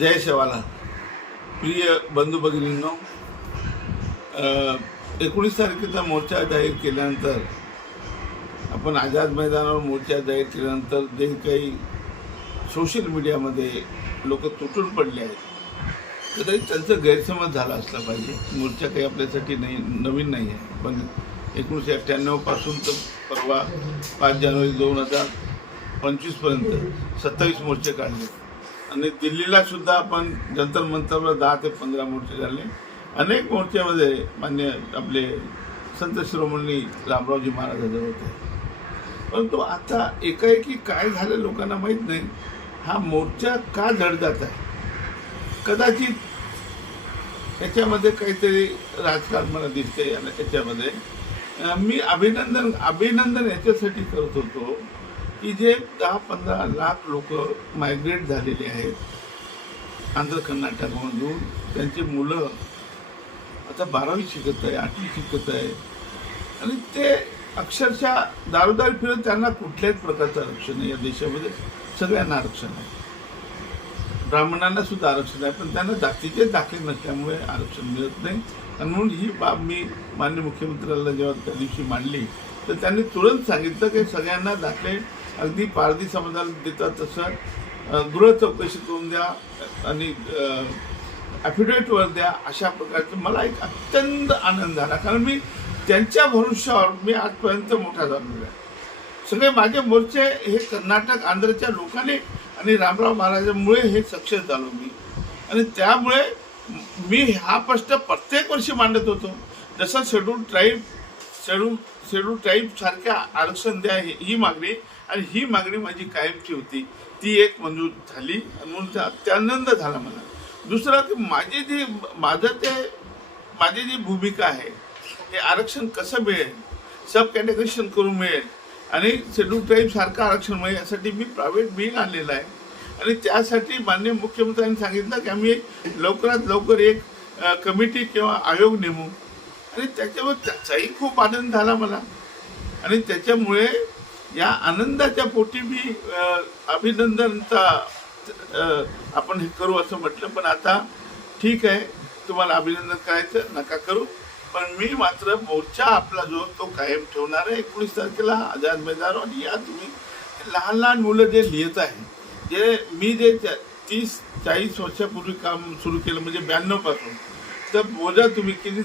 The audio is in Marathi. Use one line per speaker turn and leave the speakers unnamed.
जय शेवाला. प्रिय बंधू भगिनींनो एकोणीस तारखेचा मोर्चा जाहीर केल्यानंतर आपण आझाद मैदानावर मोर्चा जाहीर केल्यानंतर जे काही सोशल मीडियामध्ये लोक तुटून पडले आहेत कदाचित त्यांचा गैरसमज झाला असला पाहिजे. मोर्चा काही आपल्यासाठी नाही नवीन नाही आहे. पण एकोणीसशे अठ्ठ्याण्णवपासून तर परवा पाच जानेवारी दोन हजार पंचवीसपर्यंत सत्तावीस मोर्चे काढले. आणि दिल्लीला सुद्धा आपण जंतर मंतरवर दहा ते पंधरा मोर्चे झाले. अनेक मोर्चामध्ये मान्य आपले संत शिरोमणी रामरावजी महाराज हजर होते. परंतु आता एकाएकी काय झालं लोकांना माहीत नाही. हा मोर्चा का जड जात आहे? कदाचित याच्यामध्ये काहीतरी राजकारण मला दिसते याच्यामध्ये. मी अभिनंदन अभिनंदन याच्यासाठी करत होतो. की जे दहा पंधरा लाख लोक मायग्रेट झालेले आहेत आंध्र कर्नाटकमधून त्यांची मुलं आता बारावी शिकत आहे आठवी शिकत आहे. आणि ते अक्षरशः दारोदारी फिरत त्यांना कुठल्याच प्रकारचं आरक्षण आहे या देशामध्ये सगळ्यांना आरक्षण आहे. ब्राह्मणांना सुद्धा आरक्षण आहे पण त्यांना जातीचे दाखले नसल्यामुळे आरक्षण मिळत नाही. आणि म्हणून ही बाब मी मान्य मुख्यमंत्र्याला जेव्हा त्या दिवशी मांडली तर त्यांनी तुरंत सांगितलं की सगळ्यांना दाखले अगदी पारधी समाजाला देतात तसं. गृह चौकशी करून द्या आणि ॲफिडेविटवर द्या अशा प्रकारचं मला एक अत्यंत आनंद झाला कारण मी त्यांच्या भरोश्यावर मी आजपर्यंत मोठा झालेलो आहे. सगळे माझे मोर्चे हे कर्नाटक आंध्रच्या लोकांनी आणि रामराव महाराजांमुळे हे सक्सेस झालो मी. आणि त्यामुळे मी हा प्रश्न प्रत्येक वर्षी मांडत होतो. जसं शेड्यूल ट्राईब शेड्यूल शेड्यूल ट्राईबसारख्या आरक्षण द्या ही मागणी आणि ही मागणी माझी कायमची होती. ती एक मंजूर झाली आणि म्हणून त्या अत्यानंद झाला मला. दुसरं की माझी जी माझं ते माझी जी भूमिका आहे हे आरक्षण कसं मिळेल? सब कॅटेगरीशन करून मिळेल. आणि शेड्यूल ट्राईब सारखं आरक्षण मिळेल यासाठी मी प्रायव्हेट बिल आणलेलं आहे. आणि त्यासाठी मान्य मुख्यमंत्र्यांनी सांगितलं की आम्ही लवकरात लवकर एक कमिटी किंवा आयोग नेमू. आणि त्याच्यावर त्याचाही खूप आनंद झाला मला. आणि त्याच्यामुळे या आनंदाच्या पोटी मी अभिनंदनचा आपण हे करू असं म्हटलं पण आता ठीक आहे तुम्हाला अभिनंदन करायचं नका करू. पण मी मात्र मोर्चा आपला जो तो कायम ठेवणार आहे. एकोणीस तारखेला आझाद मैदान आणि या तुम्ही लहान लहान मुलं जे लिहित आहे जे मी जे त्या- तीस चाळीस वर्षापूर्वी काम सुरू केलं म्हणजे ब्याण्णवपासून तर मोजा तुम्ही किती